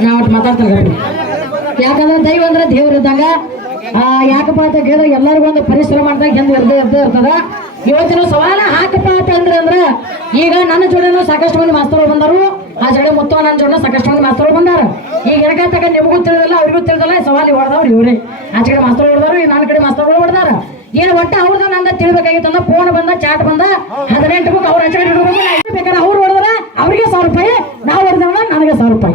ನಾವು ಒಟ್ಟು ಮಾತಾಡ್ತಾರೆ ಯಾಕಂದ್ರೆ ದೈವ ಅಂದ್ರೆ ದೇವ್ರ ಇದ್ದಾಗ ಆ, ಯಾಕಪ್ಪ ಅಂತ ಕೇಳಿದ್ರೆ ಎಲ್ಲರಿಗೂ ಒಂದು ಪರಿಸರ ಮಾಡಿದಾಗ ಹೆಂಗ್ ಇರ್ದೇ ಇರ್ದೇ ಇರ್ತದ. ಇವತ್ತಿನ ಸವಾಲ ಹಾಕಪ್ಪ ಅಂತ ಅಂದ್ರೆ ಅಂದ್ರೆ ಈಗ ನನ್ನ ಜೋಡಿನೂ ಸಾಕಷ್ಟು ಮಂದಿ ಮಾಸ್ತರು ಬಂದರು. ಆ ಜಡೆ ಮುತ್ತವ ನನ್ನ ಜೋಡಿನ ಸಾಕಷ್ಟು ಮಂದಿ ಮಾಸ್ತರು ಬಂದಾರ. ಈಗ ಎಡಕ ತಗ ನಿಮಗೂ ತಿಳಿದಲ್ಲ ಅವ್ರಿಗೂ ತಿಳಿದಲ್ಲ ಸವಾಲಿ ಹೊಡೆದವ್ರು ಇವ್ರಿ. ಆಚೆ ಕಡೆ ಮಾಸ್ತರು ಹೊಡೆದವ್ರು ಈ ನನ್ನ ಕಡೆ ಮಾಸ್ತರ್ಗಳು ಹೊಡೆದಾರ. ಏನು ಒಟ್ಟ ಅವ್ರದ ನಂದ ತಿಳ್ಬೇಕಾಗಿತ್ತು ಅಂದ ಫೋನ್ ಬಂದ ಚಾಟ್ ಬಂದ ಹದಿನೆಂಟು ಬುಕ್ ಅವ್ರ ಆಚೆ ಕಡೆ ಹಿಡ್ಕೊಂಡು ಬಂದು ಬೇಕಾದ್ರೆ ಅವ್ರು ಹೊಡೆದ್ರ ಅವ್ರಿಗೆ ಸಾವಿರ ರೂಪಾಯಿ ನಾವು ಹೊಡೆದವನ ನನಗೆ ಸಾವಿರ ರೂಪಾಯಿ.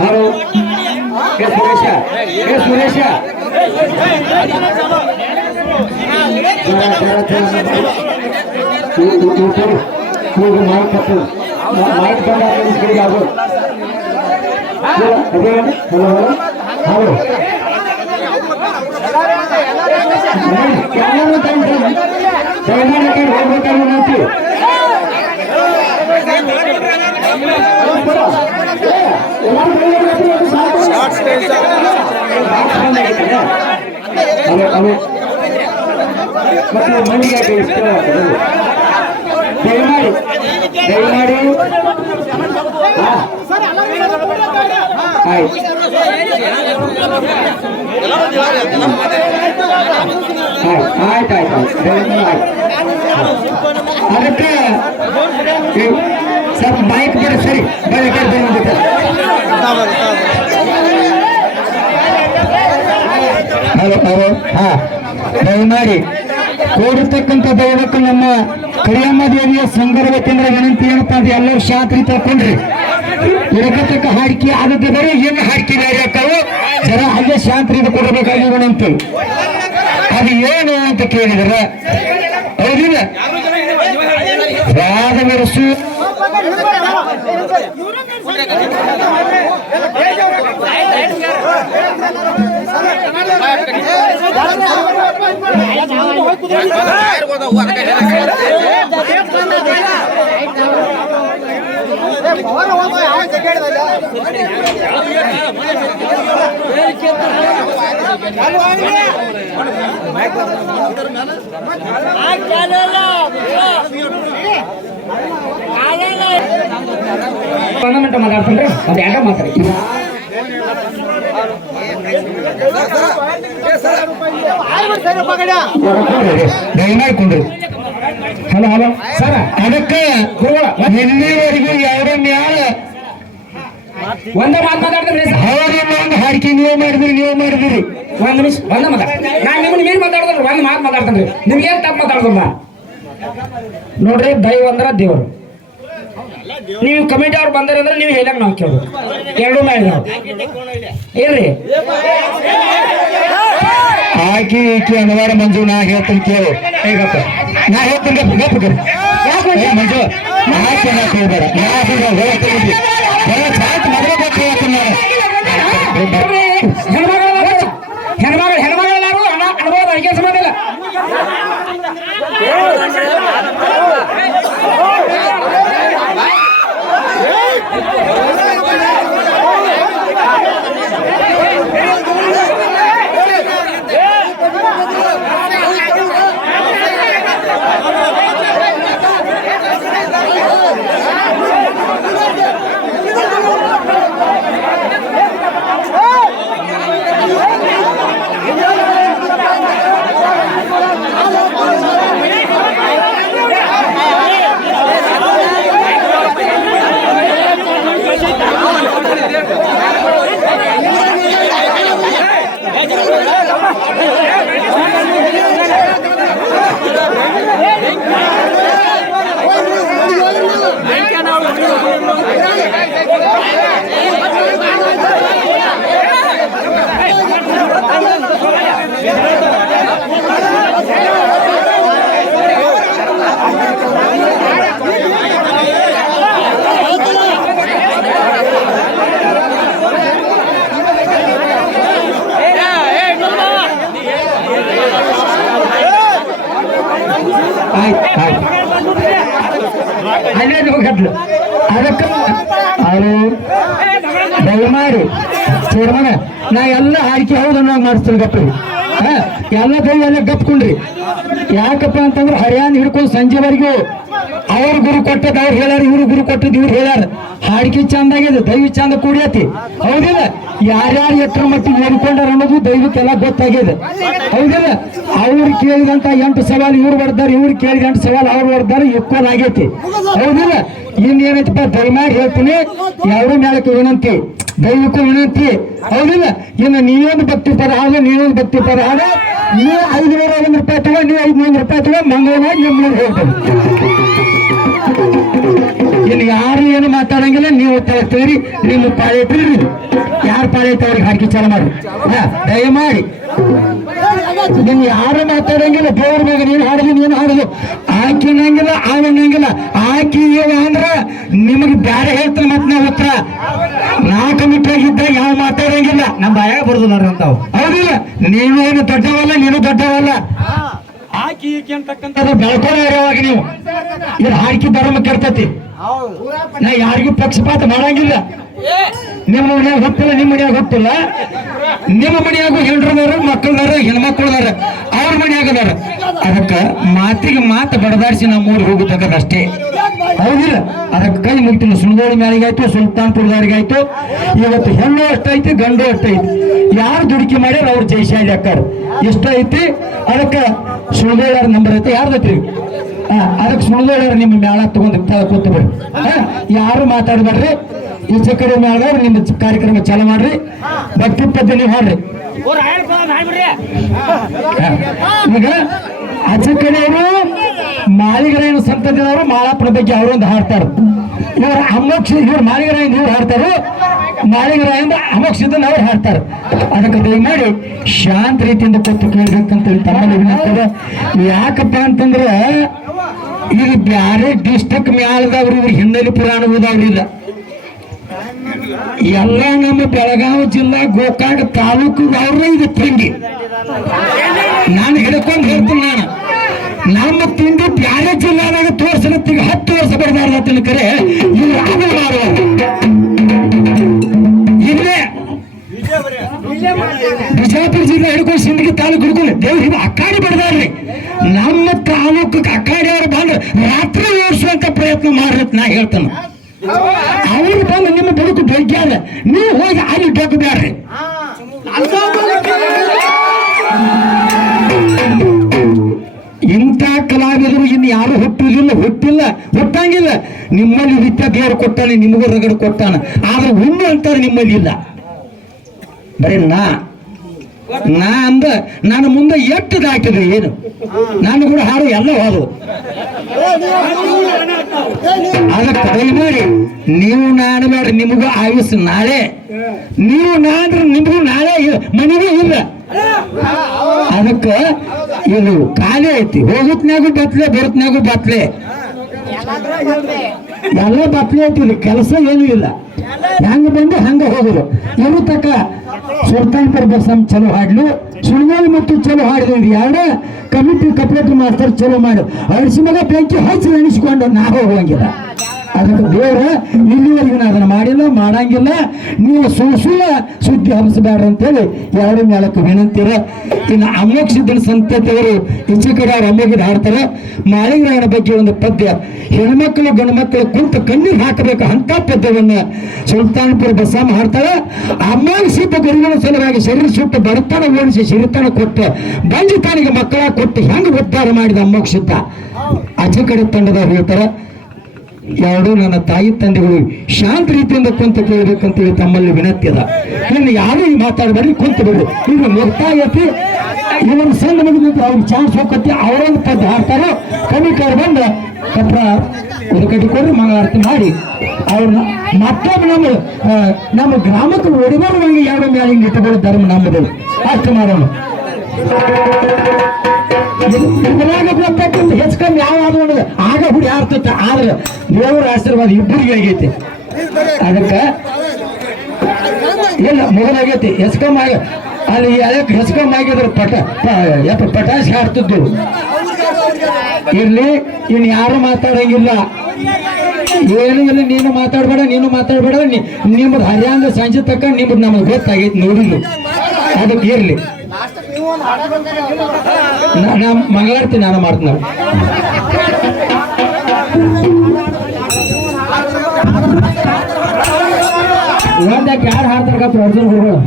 హలో ఏ సురేష ఏ సురేష చూడు చూడు ಹಲೋ ಕೆ ಸುರೇಶ ಕೆ ಸುರೇಶ ಮಾಹಿತಿ ಮಾಹಿತಿ ಬಂದ ಆಗು ಹಲೋ ಹಲೋ ಹಲೋ ಹೋಗ್ಬೇಕಾಗಿ ಹಲೋ ಹಲೋ ಮತ್ತೆ ಮನೆಗೆ ಯಾಕೆ ಇಷ್ಟ ದಯಮಾಡಿ ದಯಮಾಡಿ ಹಾ ಆಯ್ತು ಆಯ್ತು ಆಯ್ತು ಆಯ್ತು ಅದಕ್ಕೆ ಈ ಸ್ವಲ್ಪ ಬೈಕ್ ಬಿಡ ಸರಿ ಬೈಕ್ ಬಂದ್ಬಿಟ್ಟು ಹಲೋ ಹಲೋ ಹಾ ದಯಮಾಡಿ ಕೂಡಿರ್ತಕ್ಕಂಥ ದೈವಕ್ಕೆ ನಮ್ಮ ಕರಿಯಮ್ಮ ದೇವಿಯ ಸಂಗರ್ಭ ವತಿಯಿಂದ ವಿನಂತಿ ಏನಪ್ಪಾ ಅಂದ್ರೆ ಎಲ್ಲರೂ ಶಾಂತಿ ತಕೊಂಡ್ರಿ ಇರಕತಕ್ಕ ಹಾಡಿಕೆ ಆಗದಿದ್ದರೆ ಏನು ಹಾಡಿಕೆ ಆಗ್ತಾವು ಜನ ಅಲ್ಲೇ ಶಾಂತಿ ಇದು ಕೊಡಬೇಕಾಗಿ ವಿನಂತಿ ಅದು ಏನು ಅಂತ ಕೇಳಿದ್ರ ಹೌದಿಲ್ಲ ರಾಧವರಸು ಮಾತಾಡ್ತೀನಿ ಒಂದು ಯಾಕ ಮಾತಾಡಿ? ದಯಮಾಡಿ ಕೊಂಡ್ರಿ ಹಲೋ ಹಲೋ ಸರ್ ಅದಕ್ಕೆ ಎಲ್ಲಿವರೆಗೂ ಎರಡು ಮ್ಯಾಲ ಒಂದ ಮಾತು ಮಾತಾಡ್ತೀನಿ ಸರ್ ಅವ್ರಿಗೆ ಒಂದು ಹಾಡಿಕೆ ನೀವು ಮಾಡಿದ್ರಿ ನೀವು ಮಾಡಿದ್ರಿ ಒಂದ್ ನಿಮಿಷ ಒಂದ ಮಾತಾಡ ನಾನ್ ನಿಮ್ಮನ್ನ ಮೀರ್ ಮಾತಾಡಿದ್ರೆ ಒಂದ್ ಮಾತು ಮಾತಾಡ್ತೇನೆ ನಿಮ್ಗೆ ಏನ್ ತಪ್ಪು ಮಾತಾಡ್ದಮ್ಮ ನೋಡ್ರಿ ದೈವ ಅಂದ್ರ ದೇವ್ರು ನೀವು ಕಮಿಟಿ ಅವ್ರು ಬಂದ್ರೆ ಅಂದ್ರೆ ನೀವು ಹೇಳಂಗ್ ನಾವು ಕೇಳೋದು ಎರಡೂ ಮೇಲೆ ನಾವು. ಏನ್ರಿ ಆಕಿ ಈಕಿ ಅನವಾರ ಮಂಜು ನಾ ಹೇಳ್ತೀನಿ ಕೇಳು. ಹೇಗಪ್ಪ ನಾ ಹೇಳ್ತೀನಿ ಗಪ್ಪ ಗಪ್ಪ ಗಪ್ಪ ಮಂಜು ನಾ ಕೇಳ್ಬೇಡ ನಾ ಹೇಳ್ತೀನಿ ಬರೋ ಚಾಟ್ ಮಾಡ್ಬೇಕು ಹೇಳ್ತೀನಿ ನಾನು. ಹಾಡ್ಲು ಅದಕ್ಕೆ ಅವರು ದಯಮಾಡಿ, ಚೇರ್ಮನ, ನಾ ಎಲ್ಲ ಆಯ್ಕೆ ಹೌದು ನಾವು ಮಾಡಿಸ್ತೀನಿ ಗಪ್ರಿ. ಹಾ, ಎಲ್ಲ ದೈವ ಎಲ್ಲ ಗಪ್ಕೊಂಡ್ರಿ. ಯಾಕಪ್ಪ ಅಂತಂದ್ರೆ ಹರಿಯಾಣ ಹಿಡ್ಕೊಂಡು ಸಂಜೆವರೆಗೂ ಅವ್ರ ಗುರು ಕೊಟ್ಟದ ಅವ್ರು ಹೇಳ್ಯಾರ, ಇವ್ರು ಗುರು ಕೊಟ್ಟದ್ ಇವ್ರು ಹೇಳ್ಯಾರ. ಹಾಡಿಕೆ ಚಂದ ಆಗಿದೆ ದೈವ ಚಂದ ಕೂಡಿಯತಿ. ಹೌದಿಲ್ಲ? ಯಾರ್ಯಾರು ಎಟ್ರ ಮಟ್ಟಿಗೆ ಓದ್ಕೊಂಡಾರ ಅನ್ನೋದು ದೈವಕ್ಕೆಲ್ಲ ಗೊತ್ತಾಗಿದೆ ಹೌದಿಲ್ಲ? ಅವ್ರು ಕೇಳಿದಂತ ಎಂಟು ಸವಾಲು ಇವ್ರು ಬರ್ದಾರ ಇವ್ರು ಕೇಳಿದ ಎಂಟು ಸವಾಲು ಅವ್ರು ಬರ್ದಾರ ಈಕ್ವಲ್ ಆಗೈತಿ ಹೌದಿಲ್ಲ? ಇನ್ನೇನೈತಪ್ಪ, ದಯಮಾಡಿ ಹೇಳ್ತೀನಿ. ಯಾರು ಮೇಳಕ್ಕೆ ವಿನಂತಿ, ದೈವಕ್ಕೂ ವಿನಂತಿ. ಹೌದಿಲ್ಲ? ಇನ್ನು ನೀವೊಂದು ಭಕ್ತಿ ಪದ ಹಾಡು ನೀವೊಂದು ಭಕ್ತಿ ಪದ ಹಾಡು. ನೀವು ಐದುನೂರ ಒಂದು ರೂಪಾಯಿ ತಗೋ ನೀವು ಐದುನೂರು ರೂಪಾಯಿ ತಗೋ, ಮಂಗಳವಾರ ನಿಮ್ಮ ಹೇಳ್ಬೋದು ಇನ್ನು ಯಾರು ಏನು ಮಾತಾಡಂಗಿಲ್ಲ ನೀವು ತಿಳಿಸ್ತೀರಿ ನಿಮ್ಮ ಪಾಳೆ ಐತ್ರಿ ಯಾರು ಪಾಳೆ ಅವ್ರಿಗೆ ಹಾಕಿ ಚಾಲ ಮಾಡಿ. ದಯಮಾಡಿ. ನೀನು ಯಾರು ಮಾತಾಡಂಗಿಲ್ಲ ದೇವ್ರ ಮೇಲೆ ನೀನು ಹಾಡೋದು ನೀನು ಹಾಡಿದ್ರು ಆಕಿನಂಗಿಲ್ಲ ಅವನಂಗಿಲ್ಲ ಆಕಿ ಏನು ಅಂದ್ರ ನಿಮಗೆ ಬ್ಯಾರೆ ಹೇಳ್ತೀನಿ ಮತ್ತೆ ನಾವು ಉತ್ತರ ನಾಲ್ಕು ಕಮಿಟಿಯಾಗಿದ್ದ ಯಾವ ಮಾತಾಡಂಗಿಲ್ಲ. ನಮ್ಮ ಬಾಯಾಗ ಬರುದಿಲ್ಲ ಅಂತಾವ್. ಹೌದಿಲ್ಲ ನೀವೇನು ದೊಡ್ಡವಲ್ಲ ನೀನು ದೊಡ್ಡವಲ್ಲ. ಅದು ಅಂತಕ್ಕಂಥ ನೀವು. ಇದು ಹಾಕಿ ಧರ್ಮ ಕೆಡ್ತತಿ. ನಾ ಯಾರಿಗೂ ಪಕ್ಷಪಾತ ಮಾಡಂಗಿಲ್ಲ. ನಿಮ್ಮ ಮನೆಯಾಗ ಗೊತ್ತಿಲ್ಲ ನಿಮ್ಮ ಮನೆಯಾಗ ಗೊತ್ತಿಲ್ಲ ನಿಮ್ಮ ಮನೆಯಾಗ ಹೆಂಡ್ರದಾರ ಮಕ್ಕಳದಾರ ಹೆಣ್ಮಕ್ಳದಾರ ಅವ್ರ ಮನೆಯಾಗದಾರ ಅದಕ್ಕ ಮಾತಿಗೆ ಮಾತು ಬಡದಾಡಿಸಿ ನಮ್ಮ ಊರಿಗೆ ಹೋಗುತ್ತದ ಅಷ್ಟೇ. ಹೌದಿಲ್ಲ? ಅದಕ್ಕೆ ಕೈ ಮುಗಿತಿಲ್ಲ ಸುಳ್ಗೋಳಿ ಮ್ಯಾಲಿಗಾಯ್ತು ಸುಲ್ತಾನ್ಪುರದವ್ರಿಗಾಯ್ತು. ಇವತ್ತು ಹೆಣ್ಣು ಅಷ್ಟೈತಿ ಗಂಡು ಅಷ್ಟೈತಿ. ಯಾರು ದುಡುಕಿ ಮಾಡ್ಯಾರ ಅವ್ರು ಜೈಶಾಲಿ ಅಕ್ಕಾರ. ಇಷ್ಟ ಐತಿ? ಅದಕ್ಕೆ ಸುಳ್ಗೋಳರ ನಂಬರ್ ಐತಿ. ಯಾರ್ದೈತಿ ಹಾ ಅದಕ್ಕೆ ಸುಳ್ದೋಳರ ನಿಮ್ಮ ಮ್ಯಾಳ ತಗೊಂಡು ಕೂತ್ಬಿಡ್ರಿ ಹಾ, ಯಾರು ಮಾತಾಡಬೇಡ್ರಿ? ಈಚೆ ಕಡೆ ಮೇಳ ನಿಮ್ಮ ಕಾರ್ಯಕ್ರಮ ಚಾಲು ಮಾಡ್ರಿ. ಭಕ್ತಿ ಪದ್ಯ ನೀವು ಹಾಡ್ರಿ. ಈಗ ಆಚೆ ಕಡೆಯವರು ಮಾಳಿಗರಾಯನ ಸಂತತಿಯವರು ಮಾಳಪ್ಪನ ಬಗ್ಗೆ ಅವರೊಂದು ಹಾಡ್ತಾರೆ. ಇವರು ಅಮೋಕ್ಷ ಇವರು ಮಾಳಿಗರಾಯನ್ ಇವ್ರು ಹಾಡ್ತಾರು. ಮಾಳಿಗರಾಯಿಂದ ಅಮೋಕ್ಷದಿಂದ ಅವ್ರು ಹಾಡ್ತಾರೆ. ಅದಕ್ಕೆ ದಯಮಾಡಿ ಶಾಂತ ರೀತಿಯಿಂದ ಕೊಟ್ಟು ಕೇಳ್ಬೇಕಂತ ಹೇಳಿ ತಮ್ಮಲ್ಲಿ ವಿನಂತಿ ಯಾಕಪ್ಪ ಅಂತಂದ್ರೆ ಇದು ಬ್ಯಾರೆ ಡಿಸ್ಟ್ರಿಕ್ಟ್ ಮ್ಯಾಲದವ್ರು, ಇವ್ರು ಹಿನ್ನೆಲೆ ಪುರಾಣ ಓದವ್ರಿಲ್ಲ ಎಲ್ಲ ನಮ್ಮ ಬೆಳಗಾವಿ ಜಿಲ್ಲಾ ಗೋಕಾಕ್ ತಾಲೂಕು ಅವ್ರೇ ಇದು ತಿಂಡಿ ನಾನು ಹಿಡ್ಕೊಂಡು ಹೇಳ್ತೀನಿ ನಾನು. ನಮ್ಮ ತಿಂಡಿ ಬ್ಯಾರೆ ಜಿಲ್ಲಾದಾಗ ತೋರ್ಸಲತ್ತೀಗ ಹತ್ತು ವರ್ಷ ಬರಬಾರ್ದು ಕರೆ. ಇವ್ರು ಬಿಜಾಪುರ ಜಿಲ್ಲೆ ಹಿಡ್ಕೊಂಡು ಸಿಂದಗಿ ತಾಲೂಕು ಹಿಡ್ಕೊಂಡು ದೇವ್ರು ಇದು ಅಕ್ಕಾಡಿ ಬಡದಾರ್ರಿ. ನಮ್ಮ ತಾಲೂಕಕ್ಕೆ ಅಕ್ಕಾಡಿ ಅವ್ರು ಬಂದು ರಾತ್ರಿ ಓಡಿಸುವಂತ ಪ್ರಯತ್ನ ಮಾಡ್ರತ್ ನಾ ಹೇಳ್ತಾನೆ. ಅವ್ರು ಬಂದು ನಿಮ್ಮ ಬದುಕು ಬೆಗ್ಗ್ಯಾರ ನೀವು ಹೋಗಿ ಅಲ್ಲಿ ಬೇಕು ಬ್ಯಾಡ್ರಿ. ಕಲಾವಿದರು ಇನ್ನು ಯಾರು ಹುಟ್ಟುವುದಿಲ್ಲ ಹುಟ್ಟಿಲ್ಲ, ಹುಟ್ಟಂಗಿಲ್ಲ. ನಿಮ್ಮಲ್ಲಿ ವಿದ್ಯೆ ದೇವರು ಕೊಟ್ಟಾನೆ, ನಿಮಗೂ ರಗಡು ಕೊಟ್ಟಾನ. ಆದ್ರೆ ಹುಣ್ಣು ಅಂತಾರೆ ನಿಮ್ಮಲ್ಲಿ ಇಲ್ಲ. ಬರೀ ನಾ. ನಾ ಅಂದ, ನಾನು ಮುಂದೆ ಎಷ್ಟು ಏನು? ನಾನು ಕೂಡ ಹಾಡು ಎಲ್ಲ ಹಾಡು. ಅದಕ್ಕೆ ದಯಮಾಡಿ ನೀವು ನಾಡಬೇಡ್ರಿ ನಿಮಗೂ ಆಯುಸ್ ನಾಳೆ. ನೀವು ನಾಡ್ರೆ ನಿಮಗೂ ನಾಳೆ ಮನೆಗೂ ಇಲ್ಲ. ಅದಕ್ಕೆ ಇದು ಖಾಲಿ ಐತಿ. ಹೋಗುತ್ನ್ಯಾಗೂ ಬತ್ಲೆ, ಬರುತ್ನ್ಯಾಗೂ ಬತ್ಲೆ. ಎಲ್ಲ ಬತ್ಲೆ ಐತಿ ಕೆಲಸ ಏನೂ ಇಲ್ಲ. ಹೆಂಗ ಬಂದು ಹಂಗ ಹೋಗುದು? ಇರು ತಕ್ಕ ಸುಲ್ತಾನ್ಪುರ ಬಸಮ್ ಚಲೋ ಹಾಡ್ಲು. ಸುಳ್ಗೋಳಿ ಮತ್ತು ಚಲೋ ಹಾಡಿದ್ರು ಯಾರ ಕಮಿಟಿ ಕಪ್ಲೇಟರ್ ಮಾಸ್ತರ್ ಚಲೋ ಮಾಡು. ಅಳಿಸಿ ಮಗ ಬೆಂಕಿ ಹಚ್ಚಿ ಎಣಿಸ್ಕೊಂಡು ನಾ ಹೋಗುವಂಗಿಲ್ಲ ಅದಕ್ಕೆ ದೇವ್ರ, ಇಲ್ಲಿವರೆಗೂ ನಾನು ಅದನ್ನ ಮಾಡಿಲ್ಲ, ಮಾಡಂಗಿಲ್ಲ. ನೀವು ಸುಳ್ಳ ಸುದ್ದಿ ಹಬ್ಸಬೇಡ್ರಿ ಅಂತೇಳಿ ಯಾರು ಮೇಳಕ್ಕೆ ವಿನಂತಿರ, ಇನ್ನು ಅಮೋಘ ಸಿದ್ದನ ಸಂತತಿಯವರು ಈಚೆ ಕಡೆ ಅವ್ರು ಮಾಳಿಂಗರಾಯನ ಬಗ್ಗೆ ಒಂದು ಪದ್ಯ, ಹೆಣ್ಮಕ್ಳು ಗಂಡು ಮಕ್ಕಳು ಕುಂತು ಕಣ್ಣೀರು ಹಾಕಬೇಕು ಅಂತ ಪದ್ಯವನ್ನ ಸುಲ್ತಾನ್ಪುರ ಬಸಾಮ ಹಾಡ್ತಾರೆ ಅಮೋಘ ಸಿದ್ಧ ಗುರುಗಳ ಸಲುವಾಗಿ ಶರೀರ ಸುಟ್ಟು ಬರ್ತಾನ ಓಡಿಸಿ ಸಿರಿತನ ಕೊಟ್ಟು ಬಂಜಿತಾನಿಗೆ ಮಕ್ಕಳ ಕೊಟ್ಟು ಹೆಂಗ್ ಉದ್ಧಾರ ಮಾಡಿದ ಅಮೋಘ ಸಿದ್ಧ ಆಚೆ ಕಡೆ ತಂಡದವ್ರು ಹೇಳ್ತಾರೆ ಎರಡು ನನ್ನ ತಾಯಿ ತಂದೆಗಳು ಶಾಂತ ರೀತಿಯಿಂದ ಕುಂತು ಕೇಳಬೇಕಂತ ಹೇಳಿ ತಮ್ಮಲ್ಲಿ ವಿನಂತಿ ಅದ. ಇನ್ನು ಯಾರು ಈ ಮಾತಾಡಬೇಡಿ ಕುಂತು ಬಿಡು. ಈಗ ಮುಕ್ತಾಯ ಐತಿ ಇವನ್ ಸಣ್ಣ ಮಗನಿಂದ ಅವ್ರಿಗೆ ಚಾನ್ಸ್ ಹೋಗತ್ತೆ ಅವರೊಂದು ಪದ್ಯ ಹಾಡ್ತಾರೋ? ಕಮಿಟರ್ ಬಂದು ಕಪ್ರ ಉದಕಟ್ಟಿ ಕೊಡಿ ಮಂಗಳಾರತಿ ಮಾಡಿ. ಅವ್ರನ್ನ ಮತ್ತೊಮ್ಮೆ ನಮ್ಮ ಆ, ನಮ್ಮ ಗ್ರಾಮಕ್ಕೆ ಒಡಿಬರುವಂಗೆ ಎರಡು ಮ್ಯಾಲಿಂಗ್ ಇಟ್ಟುಕೊಳ್ಳೋ ಧರ್ಮ ನಮ್ಮದು ಅಷ್ಟು ಮಾಡೋಣ ಇದ್ರಾಗ ಗೊತ್ತಾಗ್ತದೆ ಹೆಚ್ಚು ಯಾವ ಅದು ಅನ್ನೋದು ಆಗ ಹುಡಿ ಆರ್ತೈತೆ ಆದ್ರೆ ದೇವರ ಆಶೀರ್ವಾದ ಇಬ್ಬರಿಗೆ ಆಗೈತಿ. ಅದಕ್ಕೆ ಇಲ್ಲ ಮೊದಲಾಗೈತಿ ಹೆಚ್ಚು ಕಮ್ಮಿ ಆಗ, ಅಲ್ಲಿ ಅದಕ್ಕೆ ಹೆಚ್ಚು ಕಮ್ಮಿ ಆಗಿದ್ರೆ? ಪಟ ಯಪ್ಪ, ಪಟಾಶಿ ಹಾಡ್ತಿದ್ದು. ಇರ್ಲಿ, ಇನ್ ಯಾರು ಮಾತಾಡಂಗಿಲ್ಲ. ಏನು ಇಲ್ಲ, ನೀನು ಮಾತಾಡಬೇಡ, ನೀನು ಮಾತಾಡ್ಬೇಡ. ನಿಮ್ಮದು ಹರ್ಯಾಂದ ಸಂಜೆ ತಕ್ಕ ನಿಮ್ಮದು ನಮಗೆ ಗೊತ್ತಾಗೈತಿ ನೋಡಿಲ್ಲ ಅದಕ್ಕೆ ಇರ್ಲಿ. ನಾ- ನಾ ಮಂಗಳಾರತಿ ನಾನು ಮಾಡ್ತೀನಿ ಒಂದಕ್ಕೆ ಯಾರು ಹಾಡ್ತಾರ ಅರ್ಜುನ್ ಗುರುಗಳು.